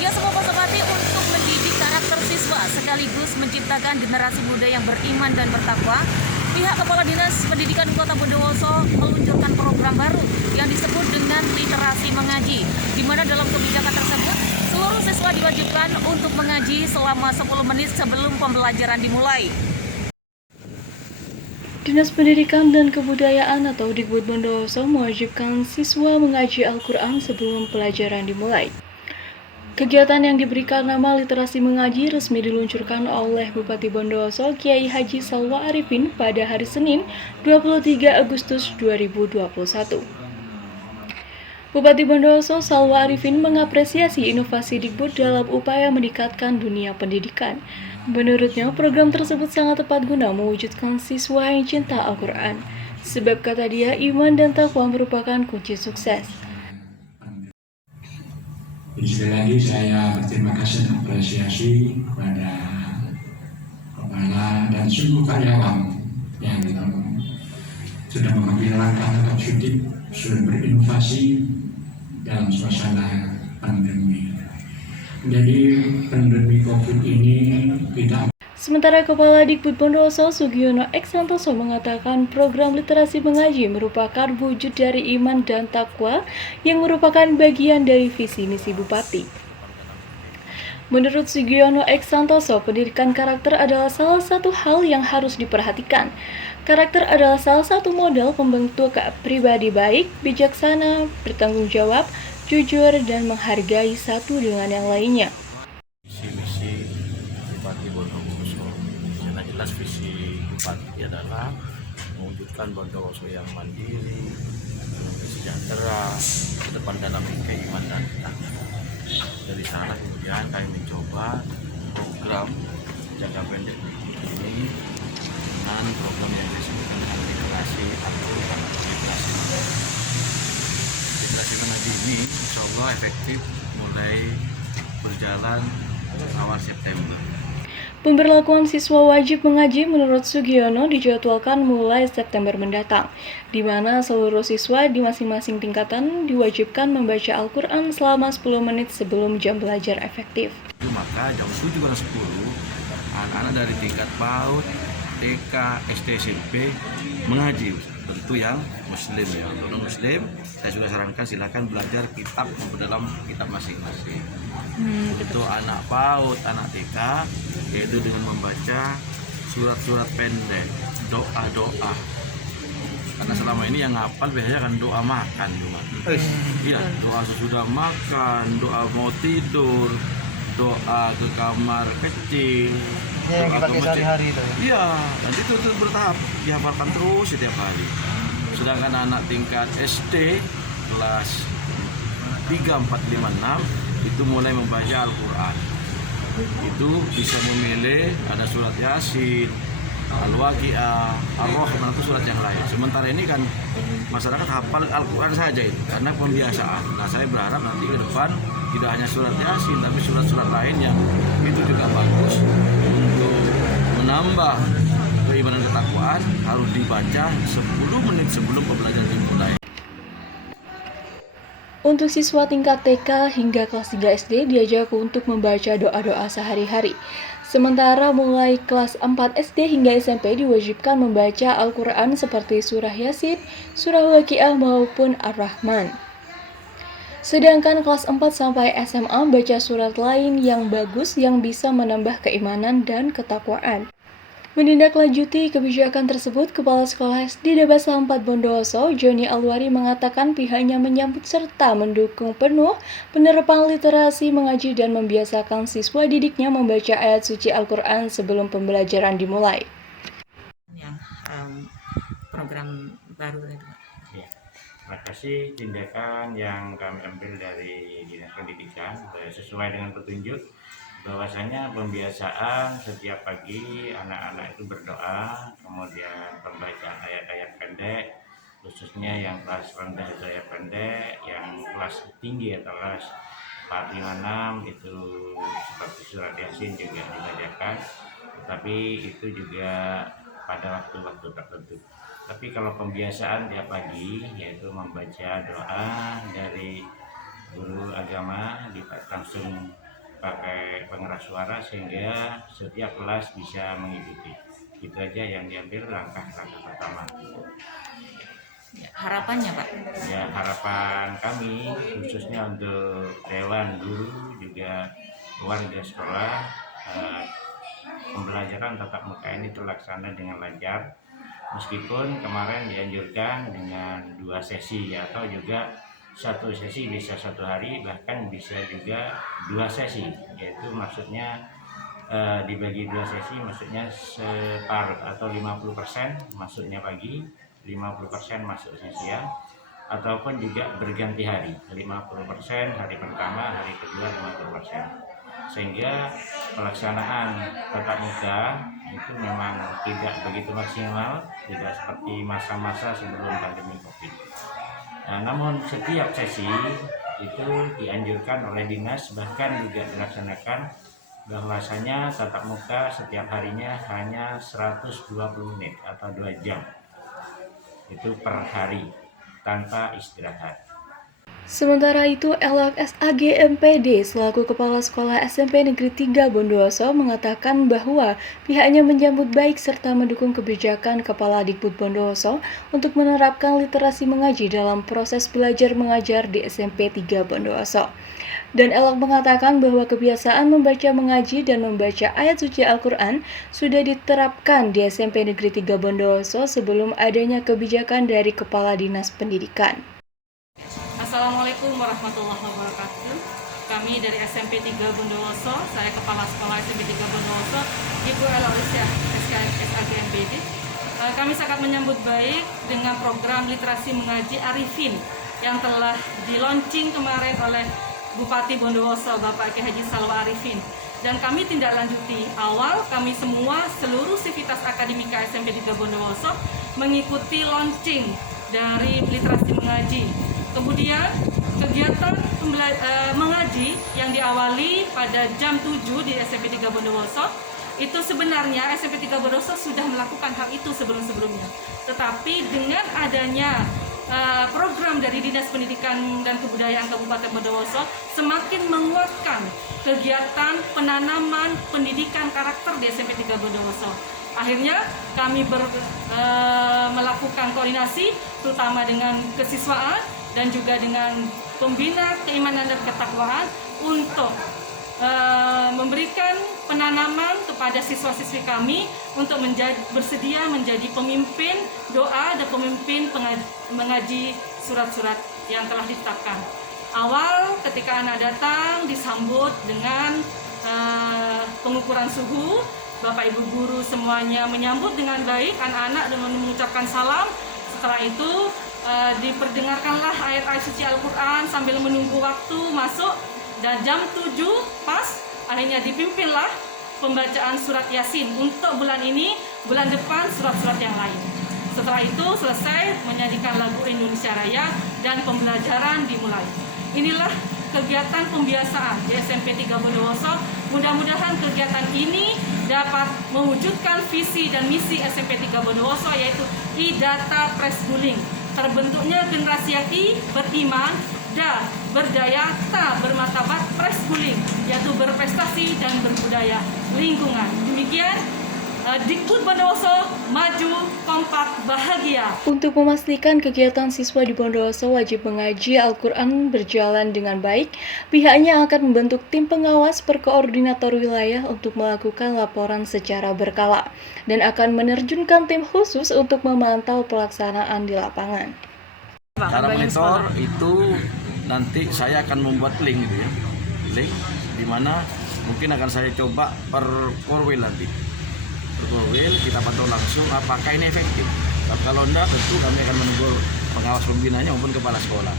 Ya, semua Pasopati untuk mendidik karakter siswa sekaligus menciptakan generasi muda yang beriman dan bertakwa. Pihak Kepala Dinas Pendidikan Kota Bondowoso meluncurkan program baru yang disebut dengan literasi mengaji, di mana dalam kebijakan tersebut seluruh siswa diwajibkan untuk mengaji selama 10 menit sebelum pembelajaran dimulai. Dinas Pendidikan dan Kebudayaan atau Dikbud Bondowoso mewajibkan siswa mengaji Al-Quran sebelum pelajaran dimulai. Kegiatan yang diberikan nama literasi mengaji resmi diluncurkan oleh Bupati Bondowoso Kiai Haji Salwa Arifin pada hari Senin 23 Agustus 2021. Bupati Bondowoso Salwa Arifin mengapresiasi inovasi Dikbud dalam upaya meningkatkan dunia pendidikan. Menurutnya, program tersebut sangat tepat guna mewujudkan siswa yang cinta Al-Quran. Sebab kata dia, iman dan takwa merupakan kunci sukses. Sekali lagi saya berterima kasih dan apresiasi kepada kepala dan seluruh karyawan yang sudah mengambil langkah tetap sudah berinovasi dalam suasana pandemi. Jadi pandemi COVID ini kita. Sementara Kepala Dikbud Bondowoso Sugiono X Santoso mengatakan program literasi mengaji merupakan wujud dari iman dan takwa yang merupakan bagian dari visi misi Bupati. Menurut Sugiono X Santoso, pendidikan karakter adalah salah satu hal yang harus diperhatikan. Karakter adalah salah satu modal pembentuk pribadi baik, bijaksana, bertanggung jawab, jujur, dan menghargai satu dengan yang lainnya. Visi-misi Bupati Bondowoso, yang jelas visi Bupati adalah mewujudkan Bondowoso yang mandiri, sejahtera, ke depan dalam keimanan dan takwa. Dari sana kemudian kami mencoba program jangka pendek ini dengan program yang disebutkan dengan literasi atau literasi mengaji ini insya Allah efektif mulai berjalan awal September. Pemberlakuan siswa wajib mengaji menurut Sugiono dijadwalkan mulai September mendatang, di mana seluruh siswa di masing-masing tingkatan diwajibkan membaca Al-Quran selama 10 menit sebelum jam belajar efektif. Maka jam 7:10 anak-anak dari tingkat PAUD, TK, SD, SMP mengaji. Tentu yang muslim ya, untuk muslim saya juga sarankan silakan belajar kitab dalam kitab masing-masing. Untuk anak PAUD, anak TK yaitu dengan membaca surat-surat pendek, doa-doa. Karena selama ini yang ngapal biasanya kan doa makan cuma. Iya, doa sesudah makan, doa mau tidur, doa ke kamar kecil. Yang dipakai sehari-hari itu ya? Iya, nanti itu bertahap dihafalkan terus setiap hari. Sedangkan anak tingkat SD kelas 3, 4, 5, 6 itu mulai membaca Al-Quran. Itu bisa memilih ada surat Yasin, Al-Waqi'ah, Ar-Rahman, itu surat yang lain. Sementara ini kan masyarakat hafal Al-Quran saja itu karena pembiasaan. Nah, saya berharap nanti ke depan tidak hanya surat Yasin tapi surat-surat lain yang itu juga bagus untuk menambah keimanan ketakwaan harus dibaca 10 menit sebelum pembelajaran dimulai. Untuk siswa tingkat TK hingga kelas 3 SD diajak untuk membaca doa-doa sehari-hari. Sementara mulai kelas 4 SD hingga SMP diwajibkan membaca Al-Quran seperti surah Yasin, surah Waqiah maupun Ar-Rahman. Sedangkan kelas 4 sampai SMA baca surat lain yang bagus yang bisa menambah keimanan dan ketakwaan. Menindaklanjuti kebijakan tersebut, Kepala Sekolah SD Dabasa 4 Bondowoso, Joni Alwari mengatakan pihaknya menyambut serta mendukung penuh penerapan literasi mengaji dan membiasakan siswa didiknya membaca ayat suci Al-Quran sebelum pembelajaran dimulai. Yang program baru itu. Ya, terima kasih tindakan yang kami ambil dari Dinas Pendidikan sesuai dengan petunjuk bahwasanya pembiasaan setiap pagi anak-anak itu berdoa, kemudian pembacaan ayat-ayat pendek, khususnya yang kelas rendah itu ayat pendek, yang kelas tinggi atau kelas 4, 5, 6 itu seperti surat Yasin juga dibacakan, tetapi itu juga pada waktu-waktu tertentu. Tapi kalau pembiasaan tiap pagi yaitu membaca doa dari guru agama langsung pakai pengeras suara sehingga setiap kelas bisa mengikuti. Itu aja yang diambil langkah-langkah pertama. Ya, harapannya Pak? Ya, harapan kami khususnya untuk dewan guru juga warga sekolah, pembelajaran tatap muka ini terlaksana dengan lancar. Meskipun kemarin dianjurkan dengan 2 sesi atau juga 1 sesi bisa 1 hari, bahkan bisa juga 2 sesi, yaitu maksudnya dibagi 2 sesi, maksudnya separuh atau 50% masuknya pagi, 50% masuknya siang, ataupun juga berganti hari, 50% hari pertama, hari kedua 50%. Sehingga pelaksanaan tatap muka itu memang tidak begitu maksimal, tidak seperti masa-masa sebelum pandemi COVID. Nah, namun setiap sesi itu dianjurkan oleh dinas, bahkan juga dilaksanakan bahwasanya tatap muka setiap harinya hanya 120 menit atau 2 jam. Itu per hari tanpa istirahat. Sementara itu, Elak SAG MPD selaku Kepala Sekolah SMP Negeri 3 Bondowoso mengatakan bahwa pihaknya menyambut baik serta mendukung kebijakan Kepala Dikbud Bondowoso untuk menerapkan literasi mengaji dalam proses belajar mengajar di SMP 3 Bondowoso. Dan Elak mengatakan bahwa kebiasaan membaca mengaji dan membaca ayat suci Al-Quran sudah diterapkan di SMP Negeri 3 Bondowoso sebelum adanya kebijakan dari Kepala Dinas Pendidikan. Assalamualaikum warahmatullahi wabarakatuh. Kami dari SMP 3 Bondowoso, saya Kepala Sekolah SMP 3 Bondowoso, Ibu Eloisia SAG MPD. Kami sangat menyambut baik dengan program literasi mengaji Arifin yang telah di-launching kemarin oleh Bupati Bondowoso, Bapak Ki Haji Salwa Arifin. Dan kami tindak lanjuti awal, kami semua seluruh sivitas akademika SMP 3 Bondowoso mengikuti launching dari literasi mengaji. Kemudian kegiatan mengaji yang diawali pada jam 7 di SMP 3 Bondowoso, itu sebenarnya SMP 3 Bondowoso sudah melakukan hal itu sebelum-sebelumnya. Tetapi dengan adanya program dari Dinas Pendidikan dan Kebudayaan Kabupaten Bondowoso semakin menguatkan kegiatan penanaman pendidikan karakter di SMP 3 Bondowoso. Akhirnya kami melakukan koordinasi terutama dengan kesiswaan dan juga dengan pembina keimanan dan ketakwaan untuk memberikan penanaman kepada siswa-siswi kami untuk bersedia menjadi pemimpin doa dan pemimpin mengaji surat-surat yang telah ditetapkan. Awal ketika anak datang disambut dengan pengukuran suhu, Bapak Ibu guru semuanya menyambut dengan baik anak-anak dengan mengucapkan salam. Setelah itu diperdengarkanlah ayat-ayat suci Al-Quran sambil menunggu waktu masuk, dan jam 7 pas akhirnya dipimpinlah pembacaan surat Yasin untuk bulan ini, bulan depan surat-surat yang lain. Setelah itu selesai menyanyikan lagu Indonesia Raya dan pembelajaran dimulai. Inilah kegiatan pembiasaan di SMP 3 Bondowoso. Mudah-mudahan kegiatan ini dapat mewujudkan visi dan misi SMP 3 Bondowoso, yaitu I-Data Presschooling. Terbentuknya generasi yang I beriman, Da berdaya, Ta bermartabat, Presschooling, yaitu berprestasi dan berbudaya lingkungan. Demikian Dikbud Bondowoso, maju, kompak, bahagia. Untuk memastikan kegiatan siswa di Bondowoso wajib mengaji Al-Quran berjalan dengan baik, pihaknya akan membentuk tim pengawas per koordinator wilayah untuk melakukan laporan secara berkala dan akan menerjunkan tim khusus untuk memantau pelaksanaan di lapangan. Cara monitor itu nanti saya akan membuat link gitu ya, link di mana mungkin akan saya coba per korwil nanti. Will kita pantau langsung apakah ini efektif. Kalau enggak, tentu kami akan menegur pengawas pembinanya maupun kepala sekolah.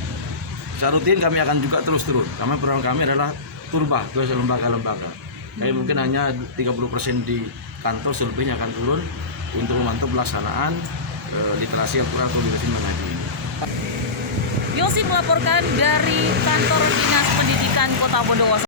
Secara rutin kami akan juga terus turun. Karena program kami adalah turba ke lembaga-lembaga. Jadi mungkin hanya 30% di kantor, selebihnya akan turun untuk memantau pelaksanaan literasi Al-Quran atau literasi mengaji ini. Yosi melaporkan dari kantor Dinas Pendidikan Kota Bondowoso.